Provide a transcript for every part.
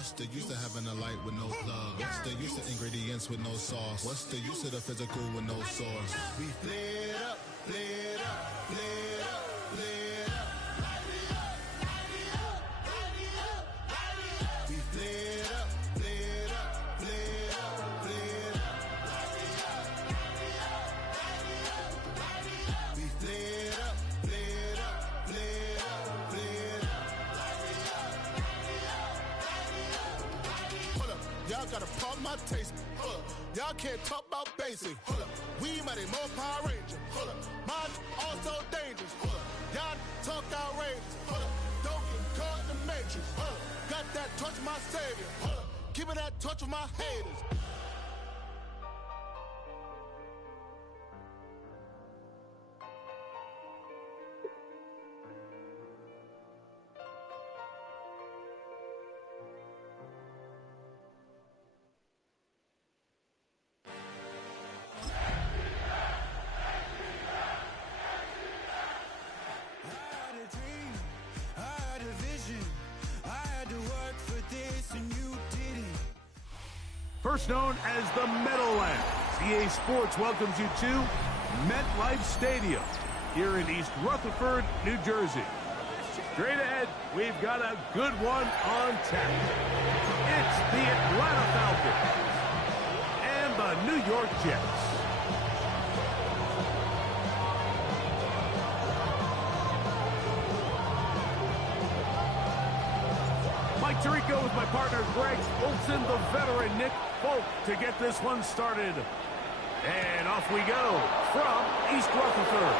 What's the use of having a light with no plug? What's the use of ingredients with no sauce? What's the use of the physical with no source? We flared up, flared up, flared up, flared up. Light me up, light me up, light me up, light me up. We flared up, flared up, flared up, flared up. Light me up, light me up, light me up, light me up. We flared up, flared up, flared up, flared up. Light me up, light me up, light me up, light me up. Hold up, y'all got a problem, my taste. Hold up, y'all can't talk about basic. Hold up, we mighty more Power Ranger. Hold up, mine also dangerous. Hold up, y'all talk outrageous. Hold up, don't get caught in the matrix. Hold up, got that touch of my savior. Hold up, keeping that touch with my haters. First known as the Meadowlands, EA Sports welcomes you to MetLife Stadium here in East Rutherford, New Jersey. Straight ahead, we've got a good one on tap. It's the Atlanta Falcons and the New York Jets. Mike Tirico with my partner Greg Olson, the veteran Nick Folk to get this one started. And off we go from East Rutherford.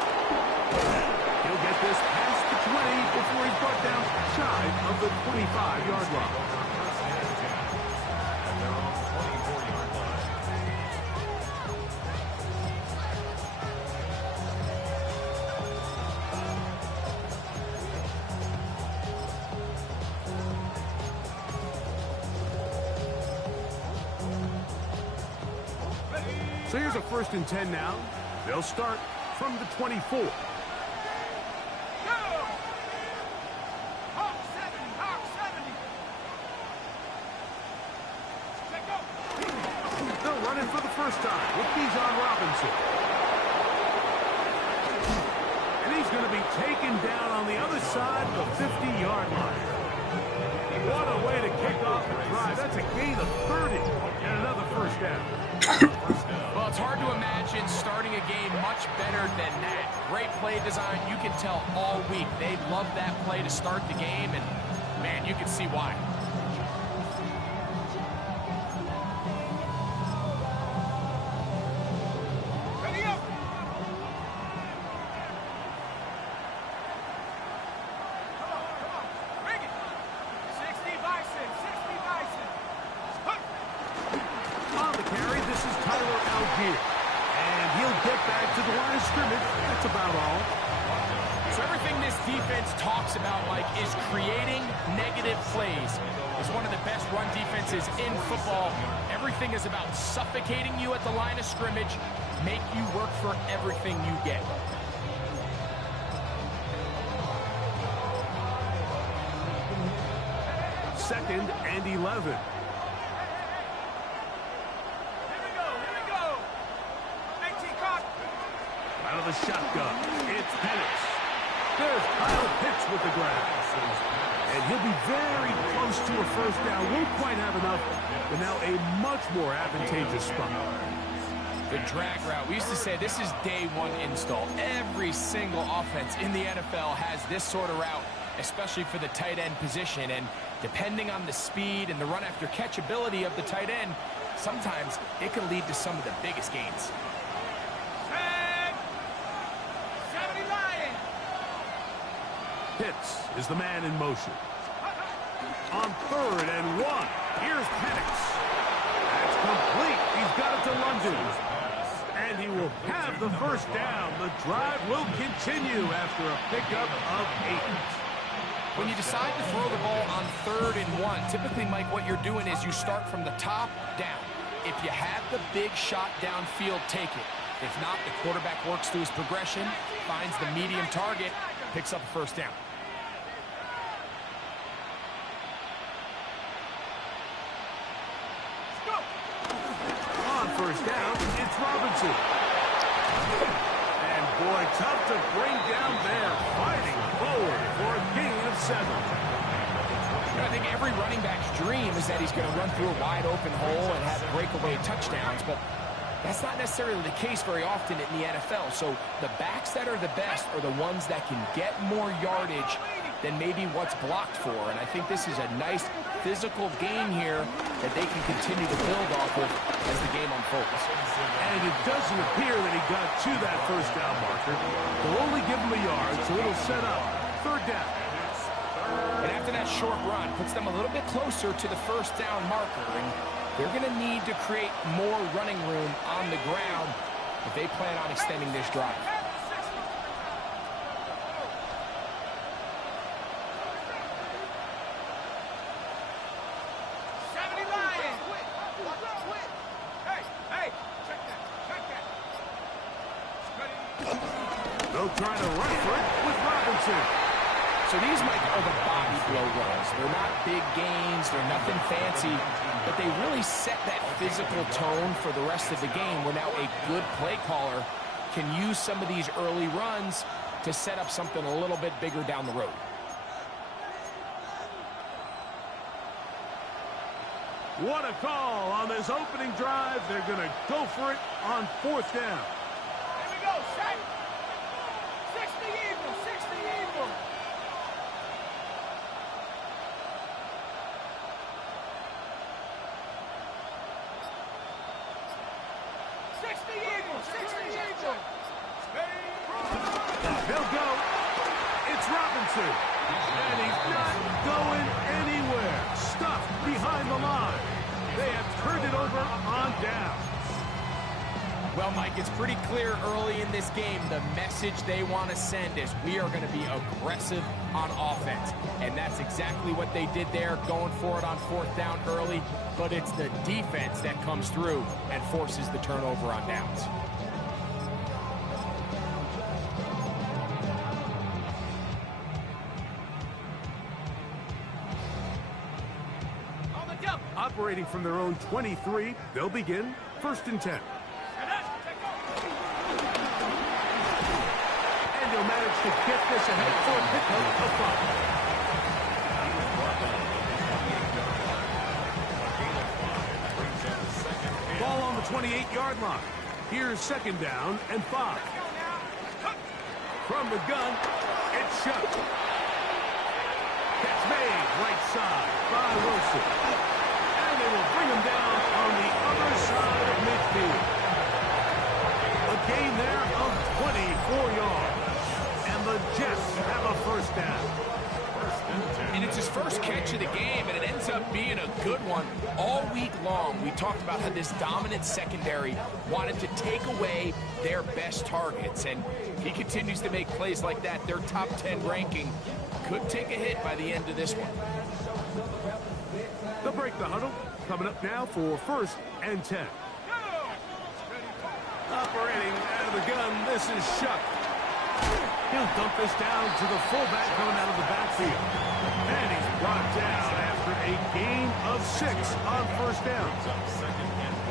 He'll get this past the 20 before he's brought down shy of the 25-yard line. So here's a 1st and 10 now. They'll start from the 24. They'll run it for the first time with Bijan Robinson. And he's going to be taken down on the other side of the 50-yard line. What a way to kick off the drive. That's a gain of 30 and another first down. Well, it's hard to imagine starting a game much better than that. Great play design. You can tell all week they love that play to start the game, and, man, you can see why. Ready up! Come on. Bring it! 60 Bison, 60 Bison. On the carry, this is Tyler Algier. And he'll get back to the line of scrimmage. That's about all. So everything this defense talks about, Mike, is creating negative plays. It's one of the best run defenses in football. Everything is about suffocating you at the line of scrimmage, make you work for everything you get. Second and 11. Out of the shotgun, it's Penix. There's Kyle Pitts with the grab. And he'll be very close to a first down. Won't quite have enough, but now a much more advantageous spot. The drag route. We used to say this is day one install. Every single offense in the NFL has this sort of route, especially for the tight end position. And depending on the speed and the run after catch ability of the tight end, sometimes it can lead to some of the biggest gains. Pitts is the man in motion. On 3rd and 1, here's Penix. That's complete. He's got it to London. And he will have the first down. The drive will continue after a pickup of 8. When you decide to throw the ball on 3rd and 1, typically, Mike, what you're doing is you start from the top down. If you have the big shot downfield, take it. If not, the quarterback works through his progression, finds the medium target, picks up a first down. first down, it's Robinson. And boy, tough to bring down there. Fighting forward for a gain of 7. I think every running back's dream is that he's going to run through a wide open hole and have breakaway touchdowns, but that's not necessarily the case very often in the NFL. So the backs that are the best are the ones that can get more yardage than maybe what's blocked for. And I think this is a nice physical game here that they can continue to build off of as the game unfolds. And it doesn't appear that he got to that first down marker. They'll only give him a yard, so it'll set up third down. And after that short run, puts them a little bit closer to the first down marker. And they're going to need to create more running room on the ground if they plan on extending this drive. They'll try to run for it with Robinson. So these, Mike, are the body blow runs. They're not big gains. They're nothing fancy. But they really set that physical tone for the rest of the game where now a good play caller can use some of these early runs to set up something a little bit bigger down the road. What a call on this opening drive. They're going to go for it on fourth down. Here we go, set. 60 Eagles, 60 Eagles. They'll go. It's Robinson. And he's not going anywhere. Stuffed behind the line. They have turned it over on downs. Well, Mike, it's pretty clear early in this game the message they want to send is we are going to be aggressive on offense. And that's exactly what they did there, going for it on fourth down early. But it's the defense that comes through and forces the turnover on downs. Operating from their own 23, they'll begin first and 10. And they'll manage to get this ahead for a pickup of 5. Ball on the 28-yard line. Here's second down and 5. From the gun, it's shut. Catch made right side by Wilson. They will bring him down on the other side of midfield. A gain there of 24 yards. And the Jets have a first down. And it's his first catch of the game, and it ends up being a good one. All week long, we talked about how this dominant secondary wanted to take away their best targets. And if he continues to make plays like that, their top 10 ranking could take a hit by the end of this one. They'll break the huddle. Coming up now for first and 10. Operating out of the gun, this is Shuck. He'll dump this down to the fullback coming out of the backfield. And he's brought down after a gain of 6 on first down.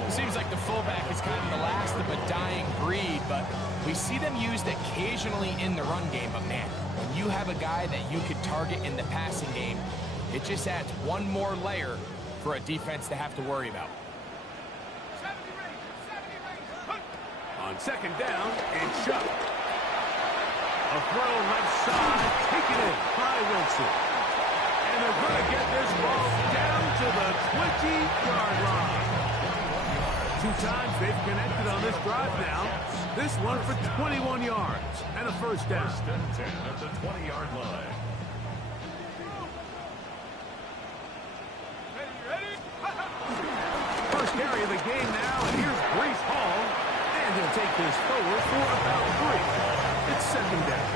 It seems like the fullback is kind of the last of a dying breed, but we see them used occasionally in the run game. But man, when you have a guy that you could target in the passing game, it just adds one more layer for a defense to have to worry about. On second down, it's Shuck. A throw left side, taken in by Wilson. And they're going to get this ball down to the 20-yard line. 2 times they've connected on this drive now. This one for 21 yards and a first down. First and 10 at the 20-yard line. First carry of the game now, and here's Breece Hall. And he'll take this forward for about 3. It's second down.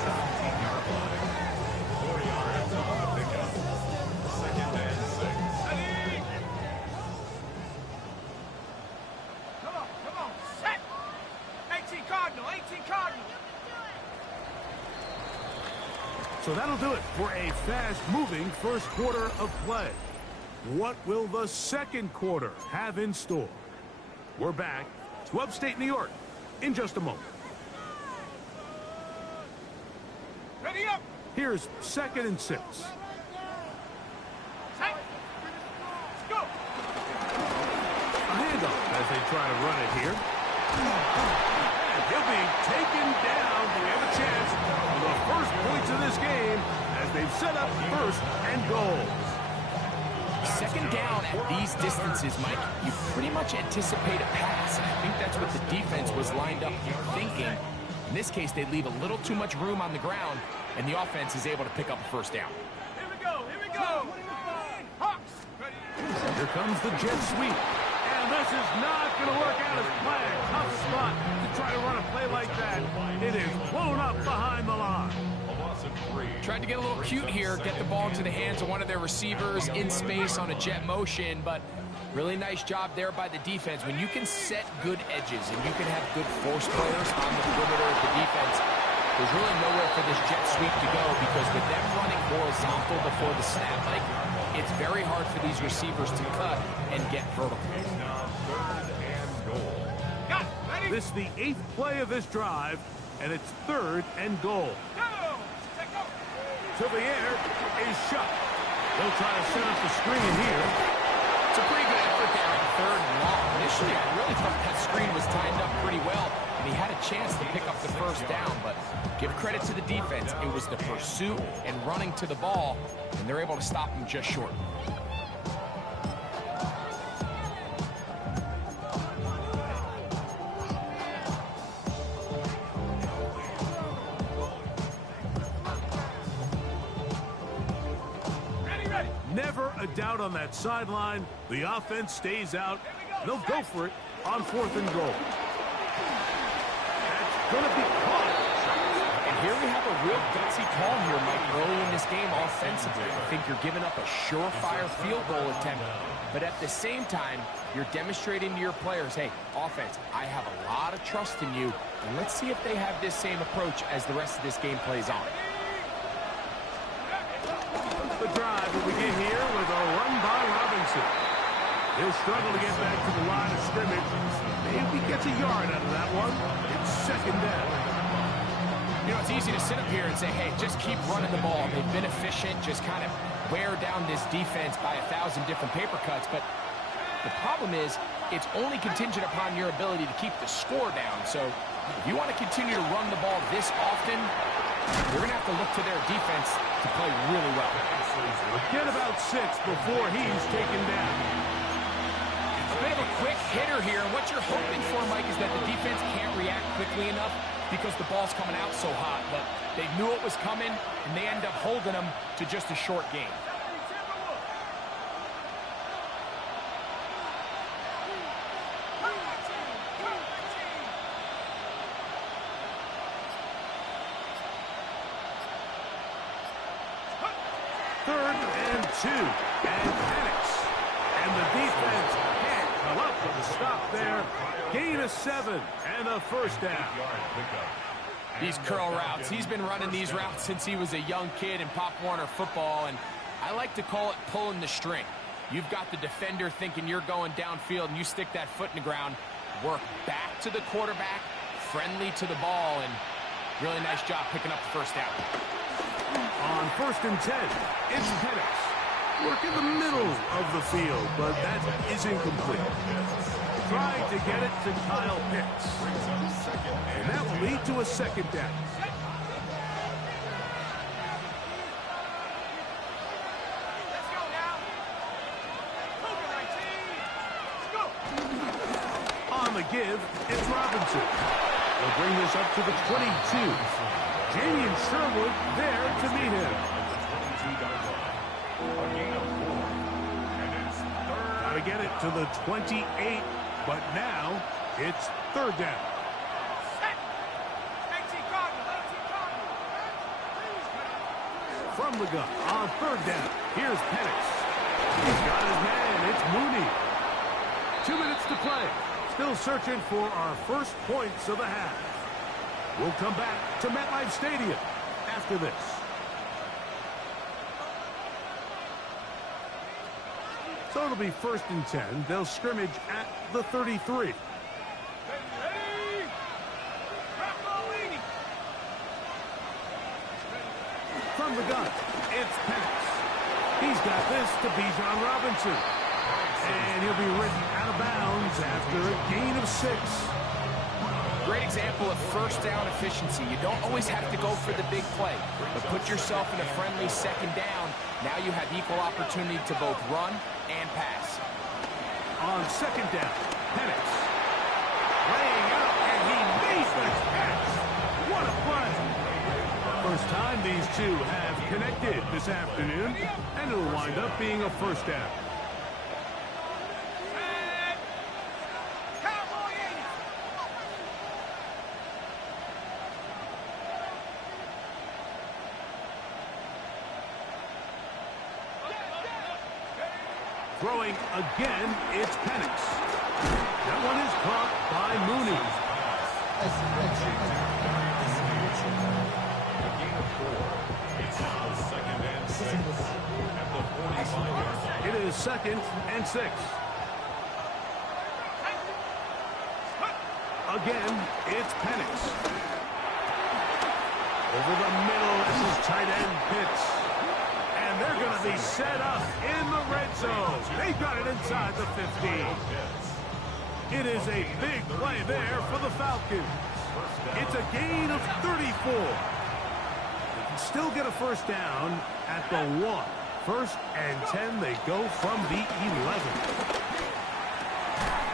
17-yard line. 4 yards on the pickup. Second and 6. Come on, set. 18 Cardinal, 18 Cardinal. So that'll do it for a fast-moving first quarter of play. What will the second quarter have in store? We're back to upstate New York in just a moment. Ready up. Here's 2nd and 6. Set. Let's go. A handoff as they try to run it here. And he'll be taken down. We have a chance for the first points of this game as they've set up 1st and goal. 2nd down at these distances, Mike, you pretty much anticipate a pass. And I think that's what the defense was lined up thinking. In this case, they leave a little too much room on the ground, and the offense is able to pick up a 1st down. Here we go. Here we go. Hawks. Ready. Here comes the jet sweep. And this is not going to work out as planned. Tough spot to try to run a play like that. It is blown up behind the line. Tried to get a little cute here, get the ball into the hands of one of their receivers in space on a jet motion, but really nice job there by the defense. When you can set good edges and you can have good force players on the perimeter of the defense, there's really nowhere for this jet sweep to go, because with them running horizontal before the snap, Mike, it's very hard for these receivers to cut and get vertical. Got it. Ready. This is the 8th play of this drive, and it's 3rd and goal. Go. Set go. To the air is shot. They'll try to set up the screen here. It's a pretty good effort there on 3rd and long. Initially, I really thought that screen was timed up pretty well, and he had a chance to pick up the 1st down, but give credit to the defense. It was the pursuit and running to the ball, and they're able to stop him just short. Never a doubt on that sideline. The offense stays out. They'll go for it on 4th and goal. That's going to be caught. And here we have a real gutsy call here, Mike, early in this game offensively. I think you're giving up a surefire field goal attempt, but at the same time, you're demonstrating to your players, hey, offense, I have a lot of trust in you, and let's see if they have this same approach as the rest of this game plays on. The drive will begin here with a run by Robinson. He'll struggle to get back to the line of scrimmage. Maybe gets a yard out of that one. It's 2nd down. You know, it's easy to sit up here and say, hey, just keep running the ball. They've been efficient, just kind of wear down this defense by 1,000 different paper cuts. But the problem is, it's only contingent upon your ability to keep the score down. So if you want to continue to run the ball this often, you're going to have to look to their defense to play really well. Get about 6 before he's taken down. It's a bit of a quick hitter here, and what you're hoping for, Mike, is that the defense can't react quickly enough because the ball's coming out so hot. But they knew it was coming, and they end up holding them to just a short game. And panics. And the defense can't come up with a stop there. Gain of 7 and a 1st down. These curl routes, he's been running these routes since he was a young kid in Pop Warner football, and I like to call it pulling the string. You've got the defender thinking you're going downfield, and you stick that foot in the ground, work back to the quarterback, friendly to the ball, and really nice job picking up the 1st down. On 1st and 10, it's Penix. Work in the middle of the field, but that is incomplete. Trying to get it to Kyle Pitts. And that will lead to a 2nd down. Let's go now. Let's go. On the give, it's Robinson. They'll bring this up to the 22. Jamie and Sherwood there to meet him. Got to get it to the 28, but now it's 3rd down. From the gun on 3rd down, here's Penix. He's got his man, it's Mooney. 2 minutes to play. Still searching for our first points of the half. We'll come back to MetLife Stadium after this. So it'll be 1st and 10. They'll scrimmage at the 33. From the gun, it's Penix. He's got this to Bijan Robinson. And he'll be written out of bounds after a gain of 6. Great example of first down efficiency. You don't always have to go for the big play, but put yourself in a friendly second down. Now you have equal opportunity to both run and pass. On second down, Penix. Laying out, and he made the catch. What a play. First time these two have connected this afternoon, and it'll wind up being a first down. Throwing again, it's Penix. That one is caught by Mooney. It is 2nd and 6. Again, it's Penix. Over the middle, this is tight end Pitts. And they're going to be set up in the red zone. They got it inside the 15. It is a big play there for the Falcons. It's a gain of 34. They can still get a first down at the 1. 1st and 10, they go from the 11.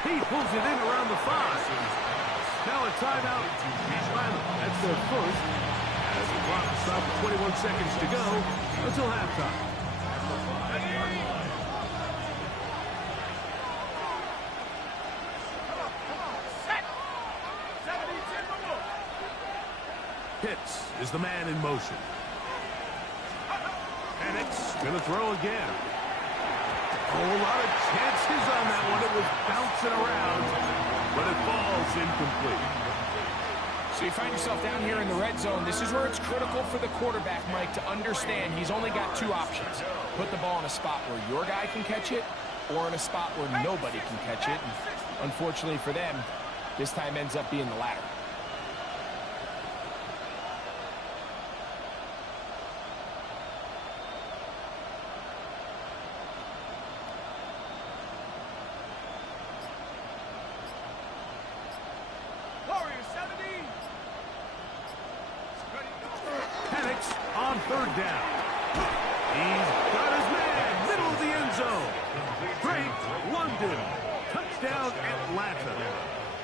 He pulls it in around the 5. Now a timeout. That's their first. As the clock stops with 21 seconds to go until halftime. Pitts is the man in motion. Penix going to throw again. A whole lot of chances on that one. It was bouncing around, but it falls incomplete. So you find yourself down here in the red zone. This is where it's critical for the quarterback, Mike, to understand he's only got 2 options. Put the ball in a spot where your guy can catch it, or in a spot where nobody can catch it. And unfortunately for them, this time ends up being the latter. On 3rd down. He's got his man, middle of the end zone. Drake London, touchdown Atlanta.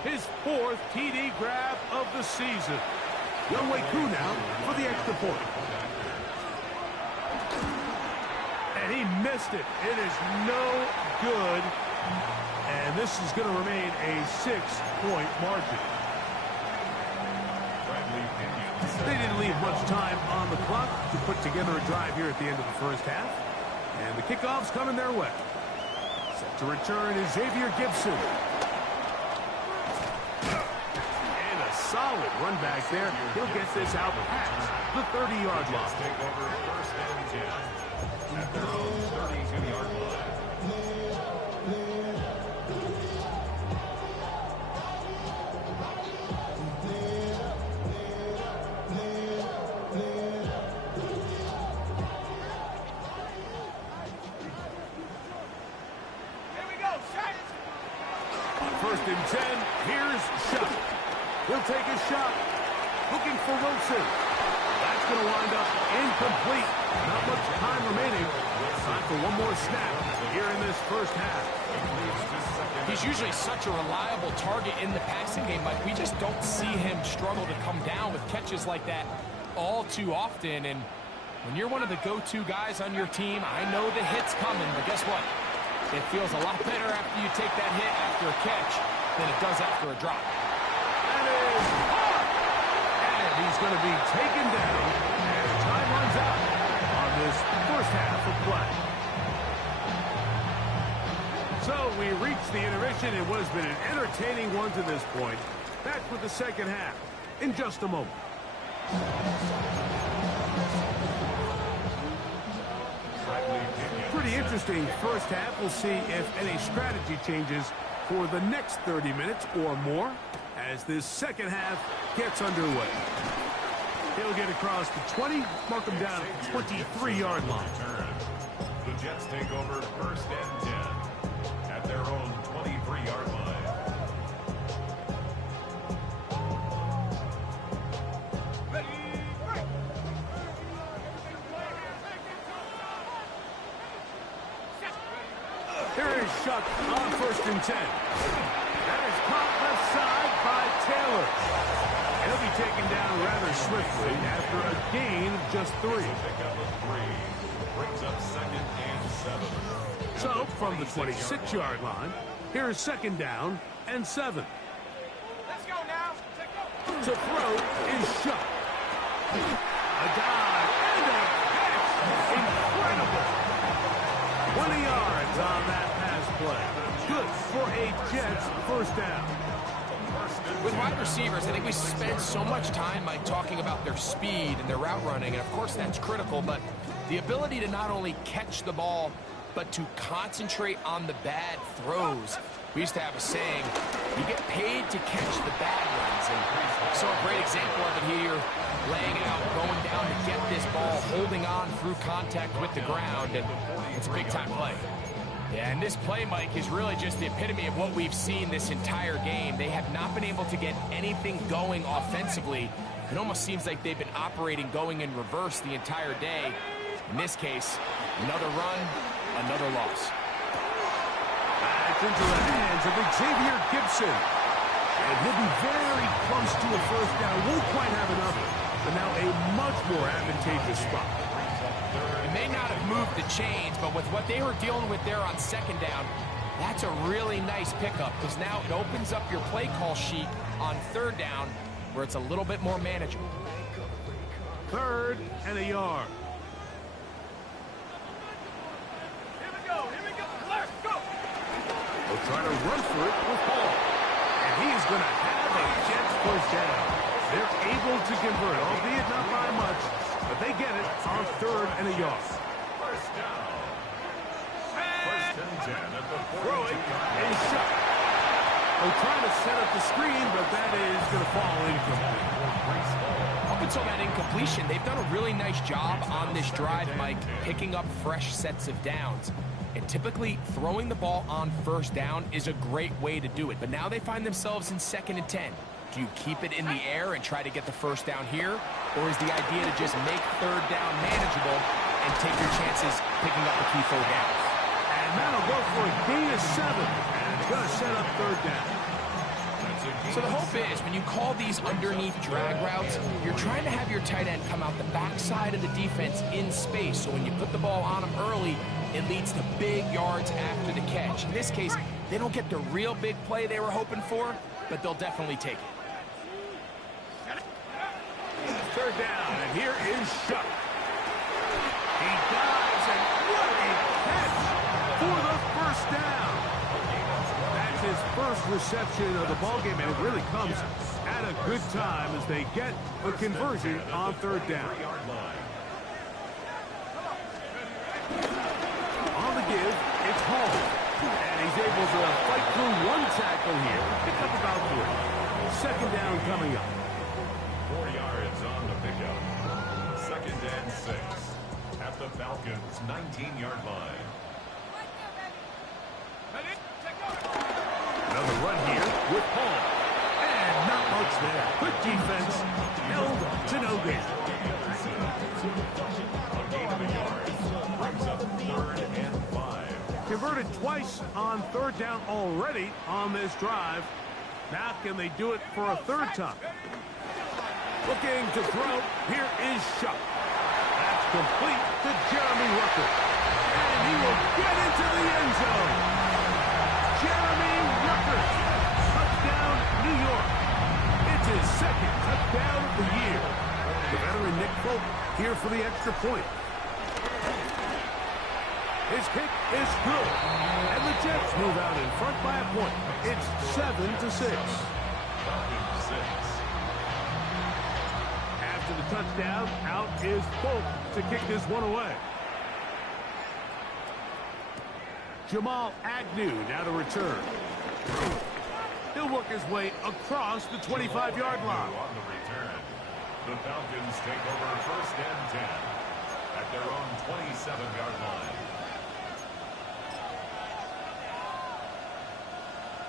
His 4th TD grab of the season. Younghoe Koo now for the extra point. And he missed it. It is no good. And this is going to remain a 6-point margin. They didn't leave much time on the clock to put together a drive here at the end of the first half. And the kickoff's coming their way. Set to return is Xavier Gibson. And a solid run back there. He'll get this out past the 30-yard line. Take over 1st and 10 at their own 32-yard line. First and 10, here's Shot. He'll take his shot. Looking for Wilson. That's going to wind up incomplete. Not much time remaining. Time for one more snap here in this first half. He's usually such a reliable target in the passing game, Mike. We just don't see him struggle to come down with catches like that all too often. And when you're one of the go-to guys on your team, I know the hit's coming, but guess what? It feels a lot better after you take that hit after a catch than it does after a drop. That is hard. And he's going to be taken down as time runs out on this first half of play. So we reach the intermission in what has been an entertaining one to this point. Back with the second half in just a moment. Pretty interesting first half. We'll see if any strategy changes for the next 30 minutes or more as this second half gets underway. He'll get across the 20, mark him down at the 23-yard line. The Jets take over 1st and 10 at their own 23-yard line. Here is Shuck on 1st and 10. That is caught left side by Taylor. He'll be taken down rather swiftly after a gain of just 3. Pickup of 3 brings up 2nd and 7. So, from the 26-yard line, here is 2nd down and 7. Let's go now. To throw is Shuck. A dive and a catch. Incredible. 20 yards on that pass play. Good for a Jets 1st down. With wide receivers, I think we spend so much time, Mike, talking about their speed and their route running, and of course that's critical, but the ability to not only catch the ball, but to concentrate on the bad throws. We used to have a saying, you get paid to catch the bad ones, and so a great example of it here, laying it out, going down to get this ball, holding on through contact with the ground, and it's a big-time play. Yeah, and this play, Mike, is really just the epitome of what we've seen this entire game. They have not been able to get anything going offensively. It almost seems like they've been operating going in reverse the entire day. In this case, another run, another loss. Back into the hands of Xavier Gibson. And he'll be very close to a 1st down. Won't quite have enough, but now a much more advantageous spot. It may not have moved the chains, but with what they were dealing with there on 2nd down, that's a really nice pickup because now it opens up your play call sheet on 3rd down where it's a little bit more manageable. 3rd and a yard. Here we go. Let's go. They'll try to run for it with Paul. And he is going to have a Jets 1st down. They're able to convert, albeit not by much, but they get it on 3rd and a yard. 1st down. 1st and 10 at the 42-yard Throw it and shot. They're trying to set up the screen, but that is going to fall incomplete. Up until that incompletion, they've done a really nice job on this drive, Mike, picking up fresh sets of downs. And typically, throwing the ball on 1st down is a great way to do it. But now they find themselves in 2nd and 10. Do you keep it in the air and try to get the 1st down here? Or is the idea to just make 3rd down manageable and take your chances picking up the key 3rd downs? And that'll go for a gain of 7. And it's going to set up 3rd down. So the hope is, when you call these underneath drag routes, you're trying to have your tight end come out the backside of the defense in space. So when you put the ball on him early, it leads to big yards after the catch. In this case, they don't get the real big play they were hoping for, but they'll definitely take it. 3rd down, and here is Shuck. He dives, and what a catch for the 1st down. That's his 1st reception of the ballgame, and it really comes at a good time as they get a conversion on 3rd down. On the give, it's Hall. And he's able to fight through 1 tackle here, pick up about 3. 2nd down coming up. 4 yards on the pickup. 2nd and 6 at the Falcons' 19-yard line. Another run here with Paul. And not much there. Good defense. Held to no gain. A gain of a yard brings up 3rd and 5. Converted twice on 3rd down already on this drive. Now can they do it for a 3rd time? Looking to throw. Here is Shuck. That's complete to Jeremy Rucker. And he will get into the end zone. Jeremy Rucker. Touchdown, New York. It's his 2nd touchdown of the year. The veteran Nick Folk here for the extra point. His kick is good. And the Jets move out in front by a point. It's 7-6. After the touchdown, out is Folk to kick this one away. Jamal Agnew now to return. He'll work his way across the 25-yard line. On the return. The Falcons take over 1st and 10 at their own 27-yard line.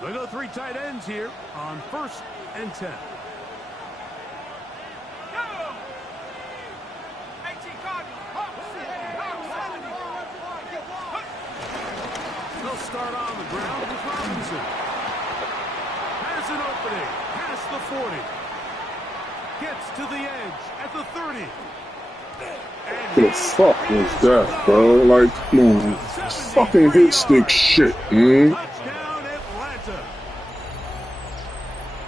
They go 3 tight ends here on 1st and 10. They'll start on the ground with Robinson. Has an opening past the 40. Gets to the edge at the 30. What the fuck was that, bro? Like, come on. Fucking hit stick shit, man. Touchdown Atlanta.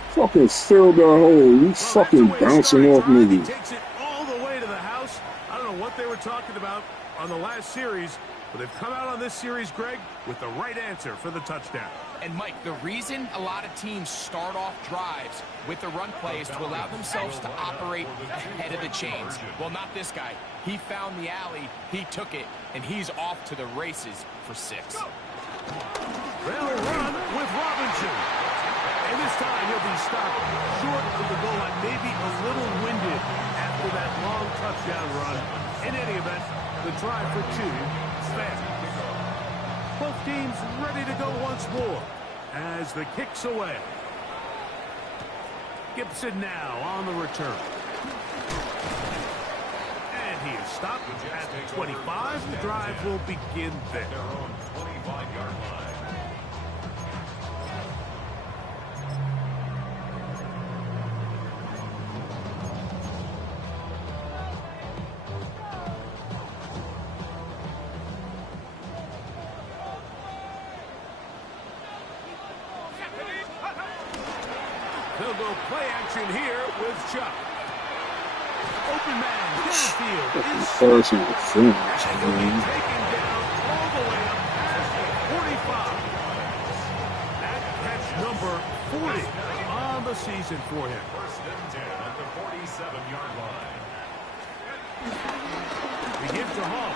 Fucking fill that hole. You fucking bouncing off He niggas. takes it all the way to the house. I don't know what they were talking about on the last series, but they've come out on this series, Greg, with the right answer for the touchdown. And, Mike, the reason a lot of teams start off drives with the run play is to allow themselves to operate ahead of the chains. Well, not this guy. He found the alley, he took it, and he's off to the races for 6. They'll run with Robinson. And this time he'll be stopped short of the goal line, maybe a little winded after that long touchdown run. In any event, the try for 2 failed. Both teams ready to go once more as the kick's away. Gibson now on the return. And he is stopped at the 25. The drive will begin there. Their own 25-yard line. They'll go play action here with Chuck. Open man downfield is Person was finished, and he'll be man. taken down all the way up past the 45. That catch number 40 on the season for him. 1st and 10 at the 47-yard line. Begin to Hall.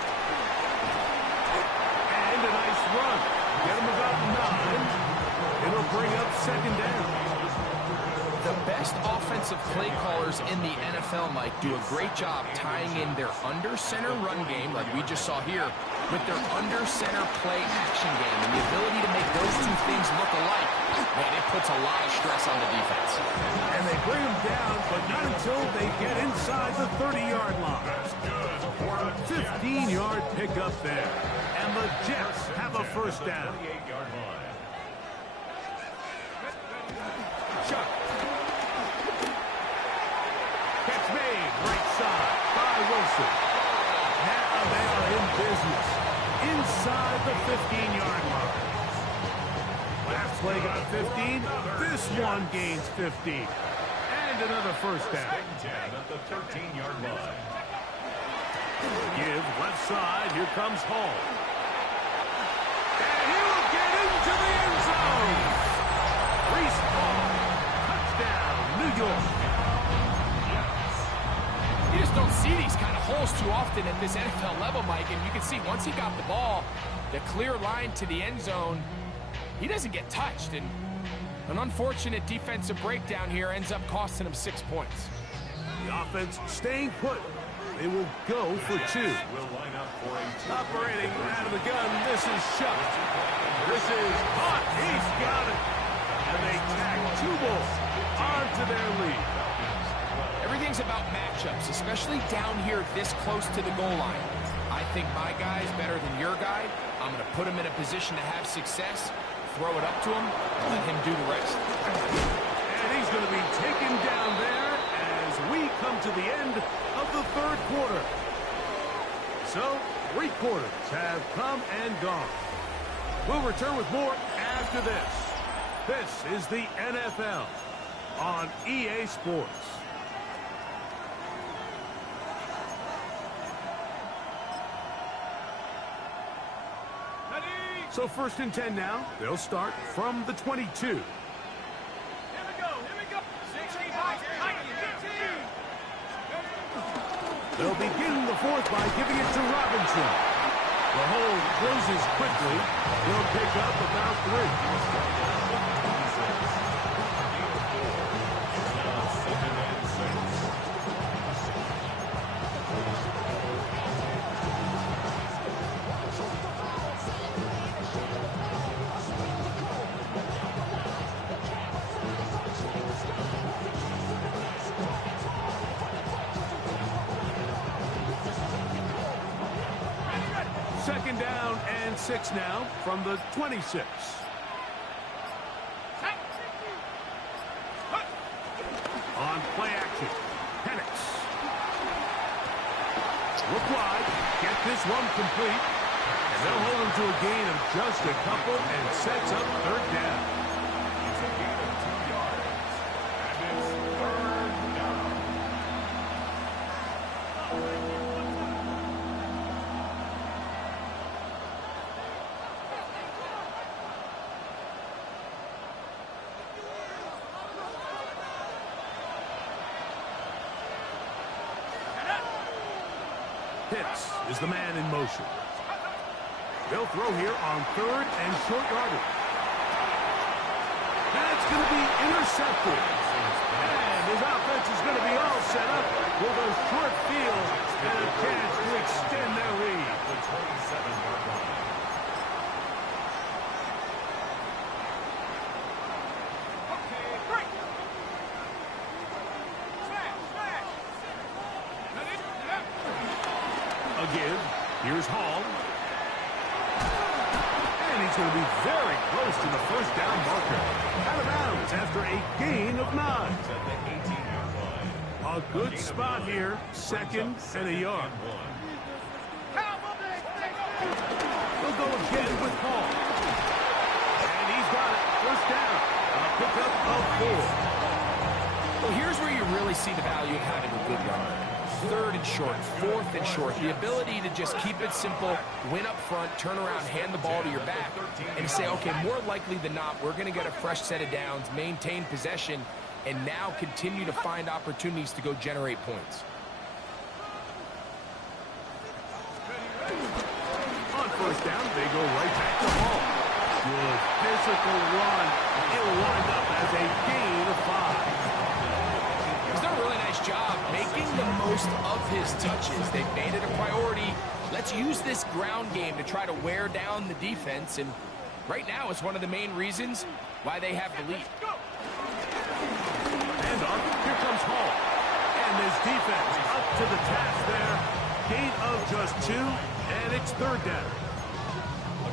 And a nice run. Get him about 9. It'll bring up 2nd down. The best offensive play callers in the NFL, Mike, do a great job tying in their under-center run game, like we just saw here, with their under-center play action game. And the ability to make those 2 things look alike, man, it puts a lot of stress on the defense. And they bring him down, but not until they get inside the 30-yard line. 15-yard pickup there. And the Jets have a 1st down. 28-yard line. Chuck. Catch made right side by Wilson. Now they are in business inside the 15-yard line. Last play got 15. This one gains 15. And another 1st down. 10 at the 13-yard line. Give left side. Here comes Hall. And he will get into the end zone. Reese Hall. Touchdown, New York. You just don't see these kind of holes too often at this NFL level, Mike. And you can see once he got the ball, the clear line to the end zone, he doesn't get touched. And an unfortunate defensive breakdown here ends up costing him 6 points. The offense staying put. They will go for 2. Will line up for a Operating out of the gun, this is Shuck. This is caught. He's got it. And they tack 2 more onto their lead. Everything's about matchups, especially down here this close to the goal line. I think my guy's better than your guy. I'm going to put him in a position to have success, throw it up to him, and let him do the rest. And he's going to be taken down there as we come to the end of the 3rd quarter. So, 3 quarters have come and gone. We'll return with more after this. This is the NFL on EA Sports. So 1st and 10 now. They'll start from the 22. Here we go. 16 points. 15. They'll begin the 4th by giving it to Robinson. The hole closes quickly. He'll pick up about 3. Second down and 6 now from the 26. On play action, Penix. Look wide, get this one complete. And they'll hold him to a gain of just a couple and sets up third down. It's a gain of 2 yards. And it's third down. Pitts is the man in motion. They'll throw here on third and short yardage. That's going to be intercepted. And his offense is going to be all set up with a short field and a chance to extend their lead. The 27-yard line. Again, here's Hall. And he's going to be very close to the first down marker. Out of bounds after a gain of 9. At the 18-yard line. A good spot here, second and a yard. He'll go again with Hall. And he's got it, first down. A pickup of 4. Well, here's where you really see the value of having a good runner. Third and short, fourth and short. The ability to just keep it simple, win up front, turn around, hand the ball to your back, and say, okay, more likely than not, we're going to get a fresh set of downs, maintain possession, and now continue to find opportunities to go generate points. On first down, they go right back to Hall. Good physical run. It'll wind up as a gain of 5. He's done a really nice job making the most of his touches. They've made it a priority. Let's use this ground game to try to wear down the defense, and right now it's one of the main reasons why they have the lead. And up, here comes Hall. And this defense up to the task there. Gain of just 2, and it's third down.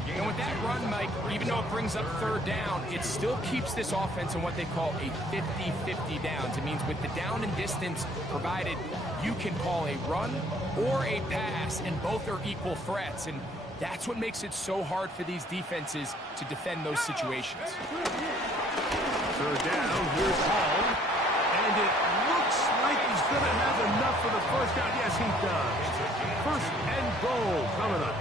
And with that run, Mike, even though it brings up third down, it still keeps this offense in what they call a 50-50 downs. It means with the down and distance provided, you can call a run or a pass, and both are equal threats. And that's what makes it so hard for these defenses to defend those situations. Third down, here's Hall. And it looks like he's going to have enough for the first down. Yes, he does. First and goal coming up.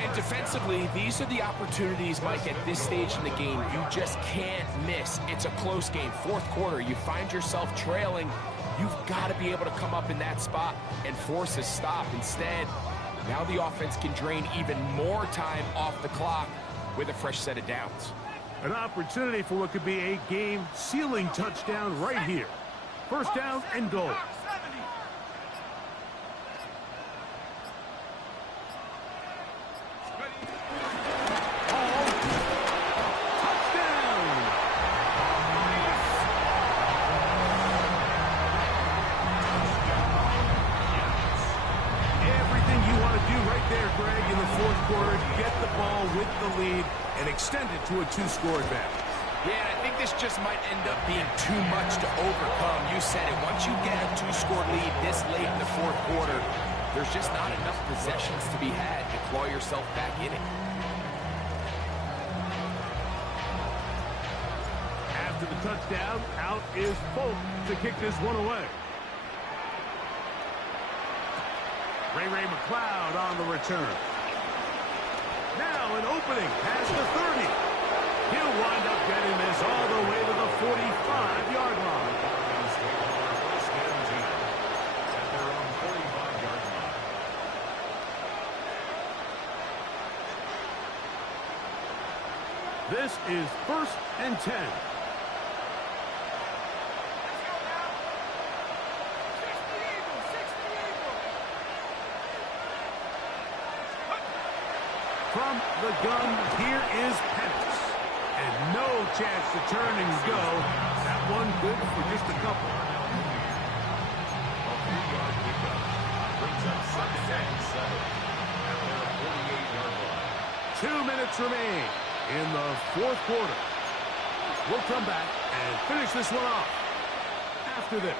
And defensively, these are the opportunities, Mike, at this stage in the game you just can't miss. It's a close game. Fourth quarter, you find yourself trailing. You've got to be able to come up in that spot and force a stop. Instead, now the offense can drain even more time off the clock with a fresh set of downs. An opportunity for what could be a game-sealing touchdown right here. First down and goal. Extend it to a 2-score advantage. Yeah, and I think this just might end up being too much to overcome. You said it. Once you get a 2-score lead this late in the fourth quarter, there's just not enough possessions to be had to claw yourself back in it. After the touchdown, out is Folk to kick this one away. Ray McLeod on the return. Now an opening past the 30. He'll wind up getting this all the way to the 45-yard line. First and 10 at their own 45-yard line. This is first and 10. From the gun, here is Penix. And no chance to turn and go. That one good for just a couple. A 3-yard pickup brings up second and 7 at their 2 minutes remain in the fourth quarter. We'll come back and finish this one off. After this,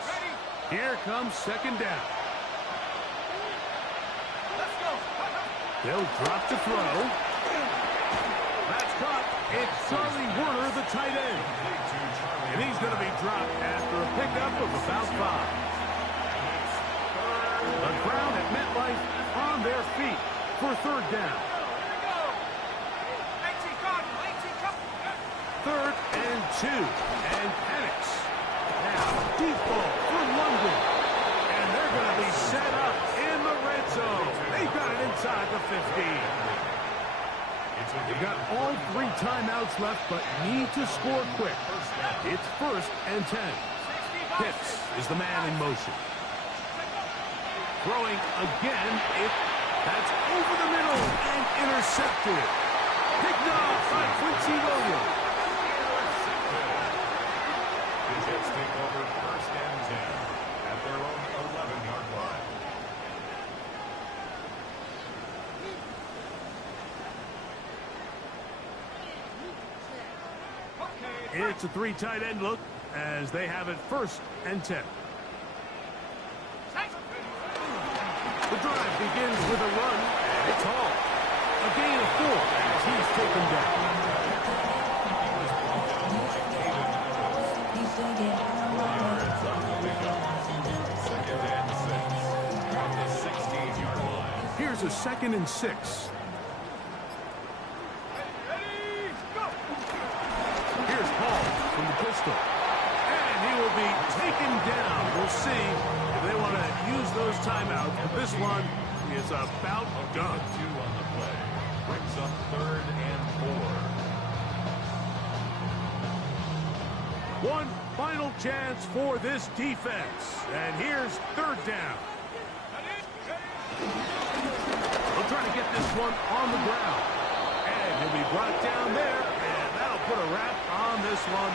here comes second down. They'll drop to throw. That's caught. It's Charlie Werner, the tight end. And he's going to be dropped after a pickup of about 5. The crowd at MetLife on their feet for third down. Third and 2. And Penix. Now, deep ball for London. And they're going to be set up in the red zone. They've got it inside the 15. They've got all 3 timeouts left, but need to score quick. It's first and 10. Pitts is the man in motion. Throwing again. That's over the middle and intercepted. Picked off by Quincy Williams. The Jets take over first and 10 at their own 11-yard line. It's a 3 tight end look as they have it first and 10. The drive begins with a run, and it's all. A gain of 4 as he's taken down. Second and 6 from the 16-yard line. Here's a 2nd and 6. Here's Paul from the pistol. And he will be taken down. We'll see if they want to use those timeouts. But this one is about done. 2 on the play. Brings up third and 4. One final chance for this defense. And here's third down. They'll try to get this one on the ground. And he'll be brought down there. And that'll put a wrap on this one.